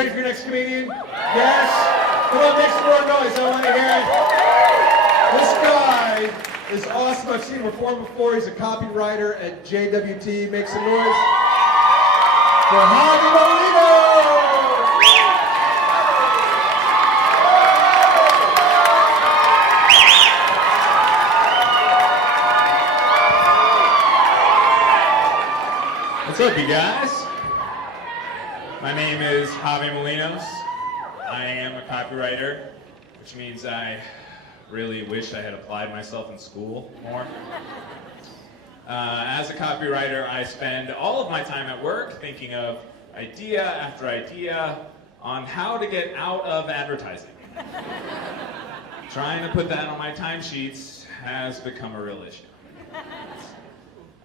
ready for your next comedian? Yes? Come on, make some more noise. I want to hear it. This guy is awesome. I've seen him perform before. He's a copywriter at JWT. Make some noise for Javier Molinos. What's up, you guys? My name is Javier Molinos. I am a copywriter, which means I really wish I had applied myself in school more. As a copywriter, I spend all of my time at work thinking of idea after idea on how to get out of advertising. Trying to put that on my timesheets has become a real issue.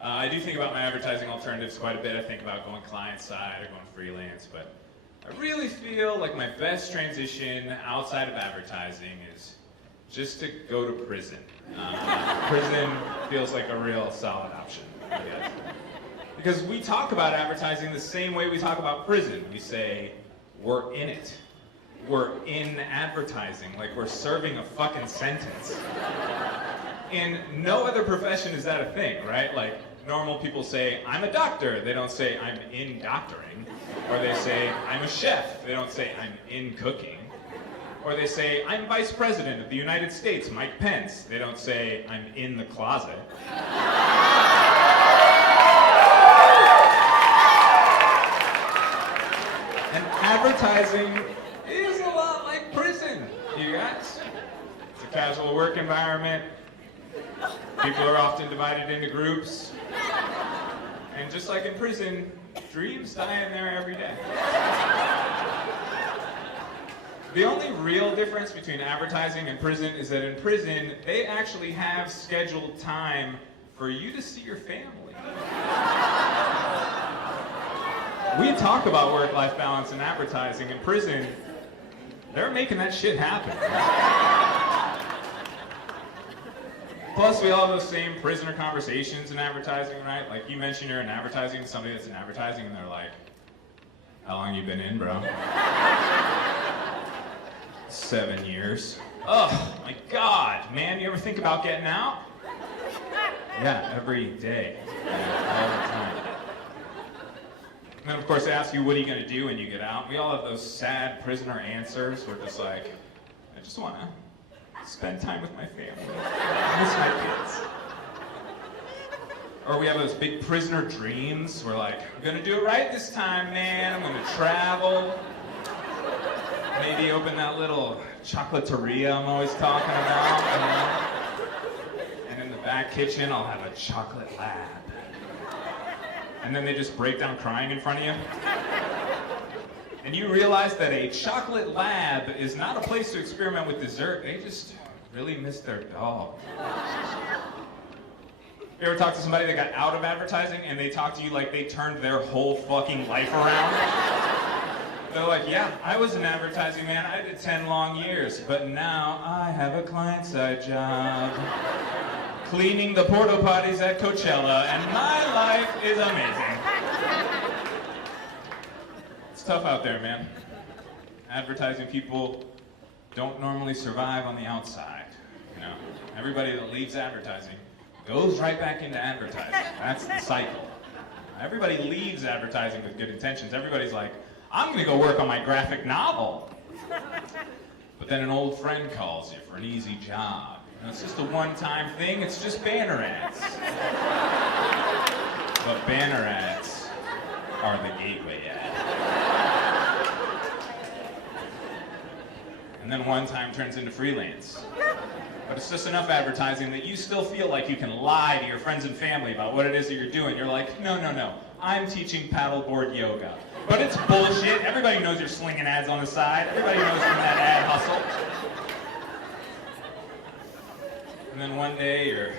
I do think about my advertising alternatives quite a bit. I think about going client-side or going freelance, but I really feel like my best transition outside of advertising is just to go to prison. Prison feels like a real solid option, I guess. Because we talk about advertising the same way we talk about prison. We say, we're in it. We're in advertising, like we're serving a fucking sentence. In no other profession is that a thing, right? Like, normal people say, I'm a doctor. They don't say, I'm in doctoring. Or they say, I'm a chef. They don't say, I'm in cooking. Or they say, I'm Vice President of the United States, Mike Pence. They don't say, I'm in the closet. And advertising is a lot like prison, you guys. It's a casual work environment. People are often divided into groups. And just like in prison, dreams die in there every day. The only real difference between advertising and prison is that in prison, they actually have scheduled time for you to see your family. We talk about work-life balance in advertising. In prison, they're making that shit happen. Plus, we all have those same prisoner conversations in advertising, right? Like, you mention you're in advertising to somebody that's in advertising, and they're like, how long you been in, bro? 7 years. Oh, my God, man, you ever think about getting out? Yeah, every day, all the time. And then, of course, they ask you, what are you going to do when you get out? We all have those sad prisoner answers. We're just like, I just want to spend time with my family. I miss my kids. Or we have those big prisoner dreams. We're like, I'm gonna do it right this time, man. I'm gonna travel. Maybe open that little chocolateria I'm always talking about. You know? And in the back kitchen, I'll have a chocolate lab. And then they just break down crying in front of you. And you realize that a chocolate lab is not a place to experiment with dessert. They just really miss their dog. You ever talk to somebody that got out of advertising and they talk to you like they turned their whole fucking life around? They're like, yeah, I was in advertising, man. I did 10 long years, but now I have a client-side job. Cleaning the porta potties at Coachella, and my life is amazing. It's tough out there, man. Advertising people don't normally survive on the outside. You know, everybody that leaves advertising goes right back into advertising. That's the cycle. Everybody leaves advertising with good intentions. Everybody's like, I'm gonna go work on my graphic novel. But then an old friend calls you for an easy job. You know, it's just a one-time thing. It's just banner ads. But banner ads are the gateway ad. And then one time turns into freelance. But it's just enough advertising that you still feel like you can lie to your friends and family about what it is that you're doing. You're like, no, I'm teaching paddleboard yoga. But it's bullshit. Everybody knows you're slinging ads on the side. Everybody knows you're in that ad hustle. And then one day you're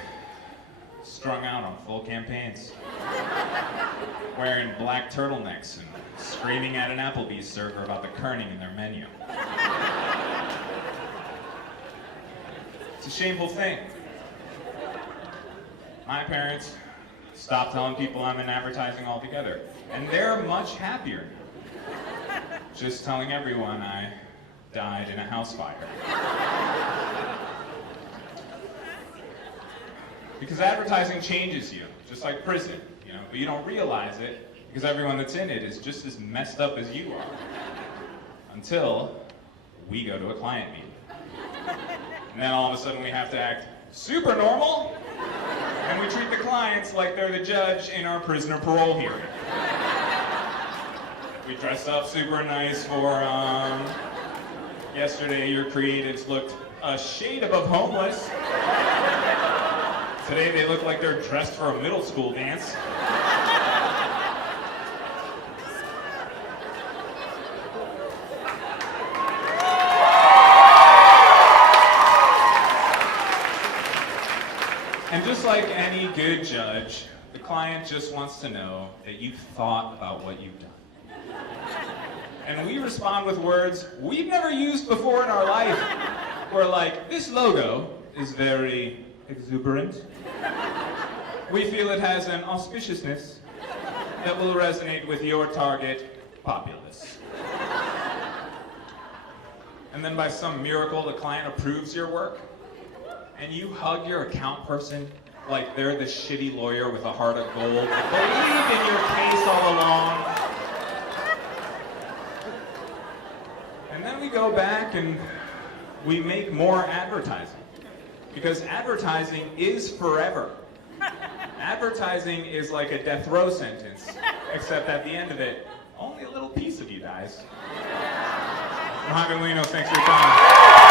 strung out on full campaigns, wearing black turtlenecks and screaming at an Applebee's server about the kerning in their menu. It's a shameful thing. My parents stopped telling people I'm in advertising altogether, and they're much happier. just telling everyone I died in a house fire. Because advertising changes you, just like prison, but you don't realize it because everyone that's in it is just as messed up as you are. Until we go to a client meeting. And then all of a sudden we have to act super normal, and we treat the clients like they're the judge in our prisoner parole hearing. We dress up super nice for, yesterday your creatives looked a shade above homeless. Today they look like they're dressed for a middle school dance. And just like any good judge, the client just wants to know that you've thought about what you've done. And we respond with words we've never used before in our life. We're like, this logo is very exuberant. We feel it has an auspiciousness that will resonate with your target populace. And then by some miracle, the client approves your work, and you hug your account person like they're the shitty lawyer with a heart of gold that believed in your case all along. And then we go back and we make more advertising. Because advertising is forever. Advertising is like a death row sentence, except at the end of it, only a little piece of you dies. Javier Molinos, thanks for your time.